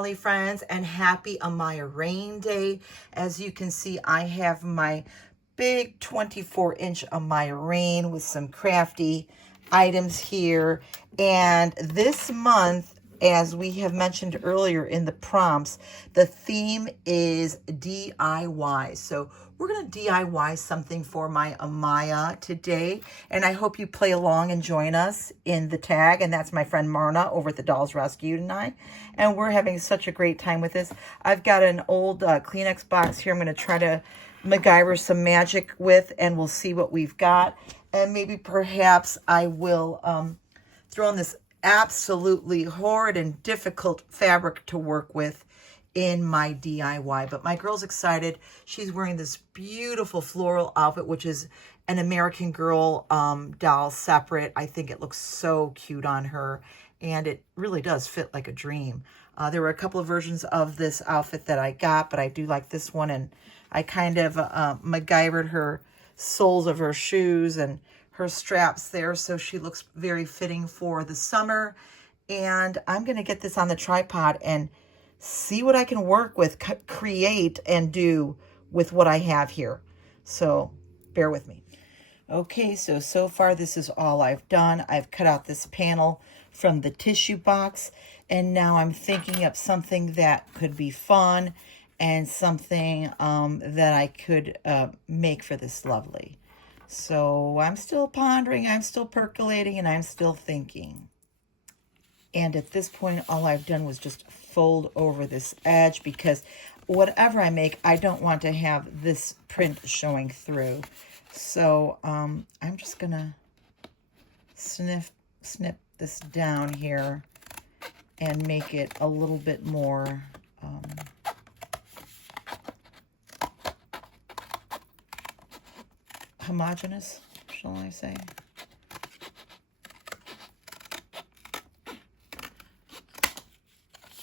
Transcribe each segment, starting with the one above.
Poly friends, and happy Amaya Raine Day. As you can see, I have my big 24-inch Amaya Raine with some crafty items here. And this month, as we have mentioned earlier in the prompts, the theme is DIY. So we're going to DIY something for my Amaya today. And I hope you play along and join us in the tag. And that's my friend Marna over at the Dolls Rescued and I. And we're having such a great time with this. I've got an old Kleenex box here I'm going to try to MacGyver some magic with, and we'll see what we've got. And maybe perhaps I will throw in this absolutely horrid and difficult fabric to work with in my DIY. But my girl's excited. She's wearing this beautiful floral outfit, which is an American Girl doll separate. I think it looks so cute on her, and it really does fit like a dream. There were a couple of versions of this outfit that I got, but I do like this one, and I kind of MacGyvered her soles of her shoes and her straps there, so she looks very fitting for the summer. And I'm going to get this on the tripod and see what I can work with, create, and do with what I have here. So bear with me. Okay, so far this is all I've done. I've cut out this panel from the tissue box, and now I'm thinking up something that could be fun and something that I could make for this lovely. So I'm still pondering, I'm still percolating, and I'm still thinking. And at this point, all I've done was just fold over this edge, because whatever I make, I don't want to have this print showing through. So I'm just gonna snip this down here and make it a little bit more homogeneous, shall I say.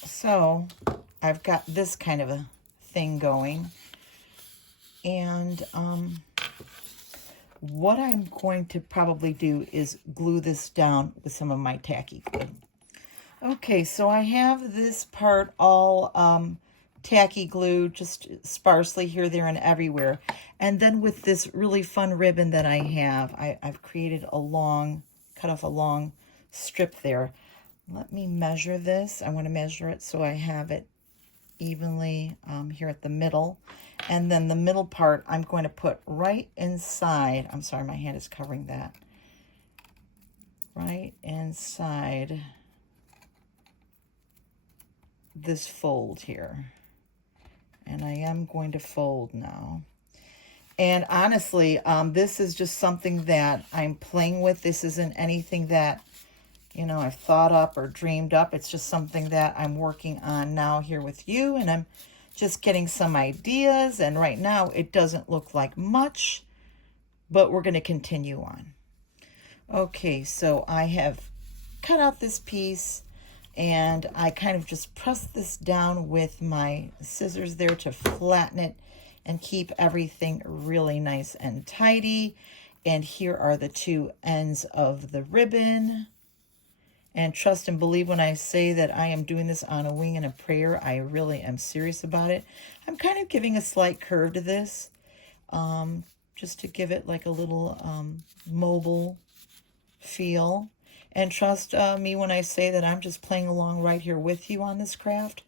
So I've got this kind of a thing going, and what I'm going to probably do is glue this down with some of my tacky glue. Okay, so I have this part all tacky glue, just sparsely here, there, and everywhere. And then with this really fun ribbon that I have, I've created cut off a long strip there. Let me measure this. I want to measure it so I have it evenly here at the middle. And then the middle part I'm going to put right inside. I'm sorry, my hand is covering that. Right inside this fold here. And I am going to fold now. And honestly, this is just something that I'm playing with. This isn't anything that, you know, I've thought up or dreamed up. It's just something that I'm working on now here with you. And I'm just getting some ideas. And right now it doesn't look like much, but we're going to continue on. Okay, so I have cut out this piece, and I kind of just press this down with my scissors there to flatten it and keep everything really nice and tidy. And here are the two ends of the ribbon. And trust and believe when I say that I am doing this on a wing and a prayer. I really am serious about it. I'm kind of giving a slight curve to this, just to give it like a little mobile feel. And trust me when I say that I'm just playing along right here with you on this craft.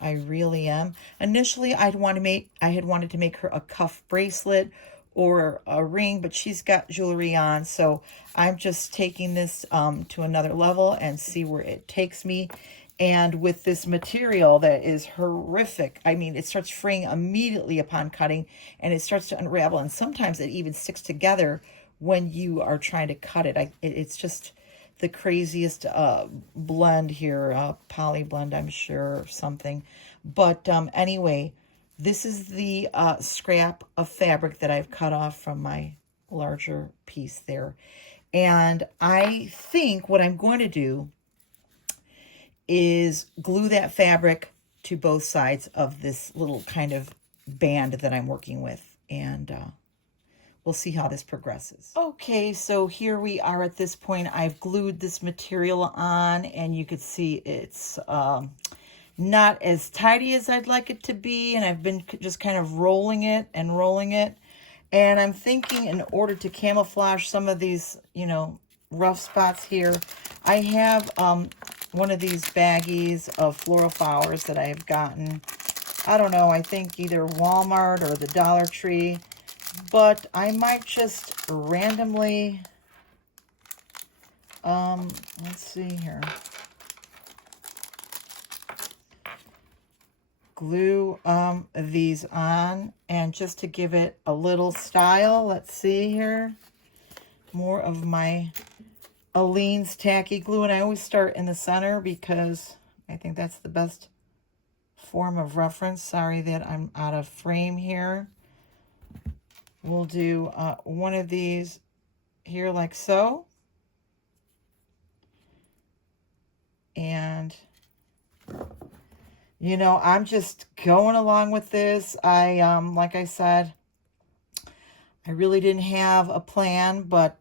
I really am. Initially, I had wanted to make her a cuff bracelet or a ring, but she's got jewelry on, so I'm just taking this to another level and see where it takes me. And with this material that is horrific, I mean, it starts fraying immediately upon cutting, and it starts to unravel, and sometimes it even sticks together when you are trying to cut it. It's just the craziest blend here, poly blend, I'm sure, or something. But anyway, this is the scrap of fabric that I've cut off from my larger piece there. And I think what I'm going to do is glue that fabric to both sides of this little kind of band that I'm working with. And we'll see how this progresses. Okay, so here we are at this point. I've glued this material on, and you could see it's not as tidy as I'd like it to be, and I've been just kind of rolling it and rolling it. And I'm thinking, in order to camouflage some of these, you know, rough spots here, I have one of these baggies of floral flowers that I have gotten. I don't know, I think either Walmart or the Dollar Tree, but I might just randomly, let's see here, glue these on, and just to give it a little style. Let's see here, more of my Aleene's tacky glue, and I always start in the center because I think that's the best form of reference. Sorry that I'm out of frame here. We'll do one of these here like so, and you know, I'm just going along with this. Like I said, I really didn't have a plan, but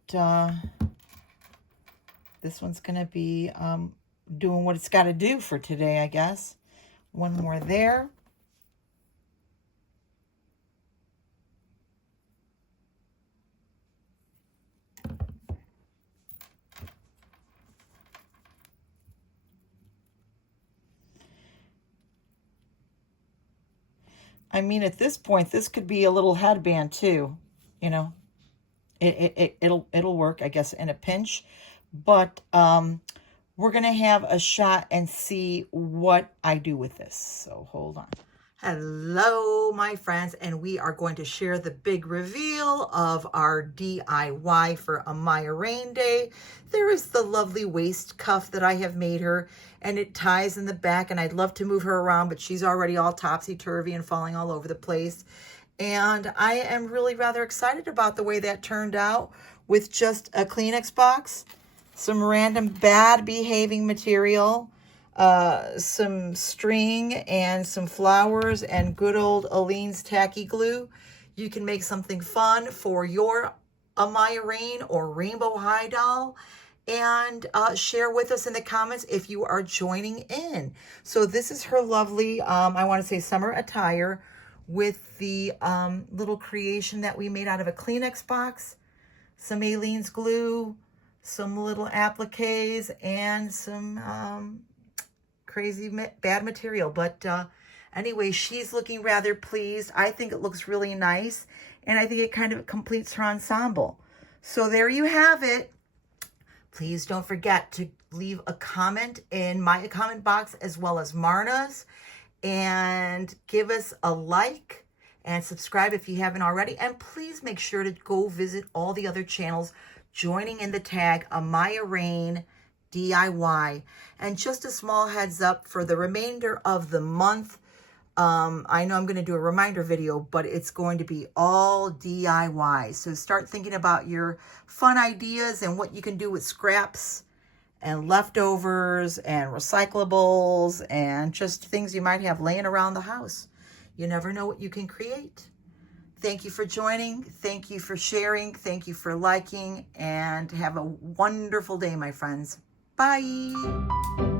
this one's gonna be doing what it's got to do for today, I guess. One more there. I mean, at this point, this could be a little headband too, you know. It'll work, I guess, in a pinch. But we're gonna have a shot and see what I do with this. So hold on. Hello, my friends, and we are going to share the big reveal of our DIY for Amaya Raine Day. There is the lovely waist cuff that I have made her, and it ties in the back, and I'd love to move her around, but she's already all topsy-turvy and falling all over the place. And I am really rather excited about the way that turned out with just a Kleenex box, some random bad behaving material, some string and some flowers and good old Aleene's tacky glue. You can make something fun for your Amaya Raine or Rainbow High doll, and share with us in the comments if you are joining in. So this is her lovely, I want to say summer attire with the little creation that we made out of a Kleenex box, some Aleene's glue, some little appliques, and some crazy bad material. But anyway, she's looking rather pleased. I think it looks really nice, and I think it kind of completes her ensemble. So there you have it. Please don't forget to leave a comment in my comment box as well as Marna's, and give us a like and subscribe if you haven't already. And please make sure to go visit all the other channels joining in the tag Amaya Raine DIY. And just a small heads up for the remainder of the month, I know I'm going to do a reminder video, but it's going to be all DIY. So start thinking about your fun ideas and what you can do with scraps and leftovers and recyclables and just things you might have laying around the house. You never know what you can create. Thank you for joining. Thank you for sharing. Thank you for liking, and have a wonderful day, my friends. Bye.